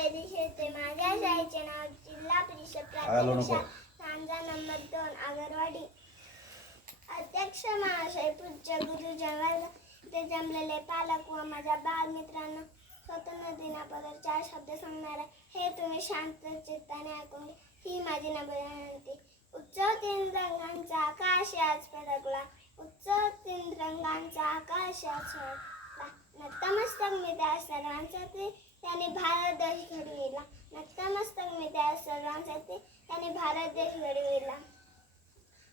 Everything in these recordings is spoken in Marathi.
वैदिक येते माझ्या शाळेचे नाव जिल्हा परिषद आलो प्राथमिक नको. शाळा सांजा नंबर दोन आगरवाडी अध्यक्ष महाशय पूज्य गुरुजन ते जमलेले पालक व माझ्या बालमित्रांनो स्वतंत्र दिनाबद्दल चार शब्द सांगणार आहे. हे तुम्ही शांत चित्ताने ऐकून. ही माझी नम्र विनंती उत्सव तीन रंगांचा आकाश आज फडकला उत्सव तीन रंगांचा आकाश आज फडकला नतमस्तक मी त्या सर्वांसाठी त्याने भारत देश घडविला. नतमस्तक मी त्या सर्वांसाठी त्याने भारत देश घडविला.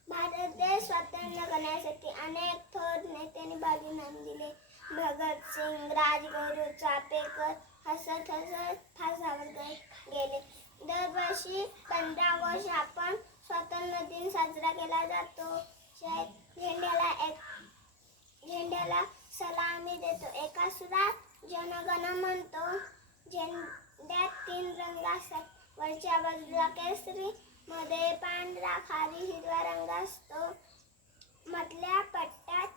भारत देश स्वातंत्र्य करण्यासाठी अनेक थोर नेत्यांनी बलिदान दिले. भगतसिंग राजगुरू चापेकर हसत हसत फासावर गेले. दरवर्षी पंधरा वर्ष आपण स्वातंत्र्य दिन साजरा केला जातो. शाळेत झेंड्याला एक झेंड्याला सलामी देतो. एका सुरात जनगण म्हणतो झेंड्यात तीन रंग असतात. वरच्या बाजूला केसरी मध्ये पांढरा खाली हिरवा रंग असतो. मधल्या पट्ट्यात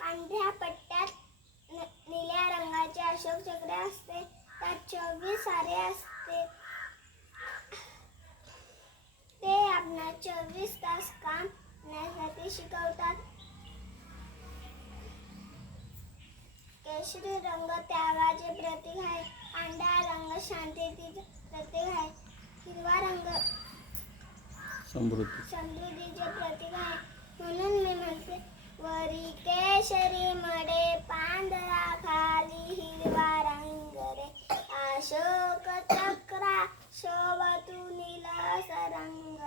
पांढऱ्या पट्ट्यात निळ्या रंगाचे अशोक चक्र असते. त्यात चोवीस सारे असते. ते आपणास चोवीस तास काम करण्यासाठी शिकवतात. श्री रंग त्यावाचे प्रतीक आहे. पांढरा रंग शांततेचे प्रतीक आहे. हिरवा रंग समृद्धी. समृद्धीचे प्रतीक आहे. म्हणून मी म्हणते वरी केशरी मडे पांढरा खाली हिरवा रंग रे. अशोक चक्रा शोभतू नीला रंग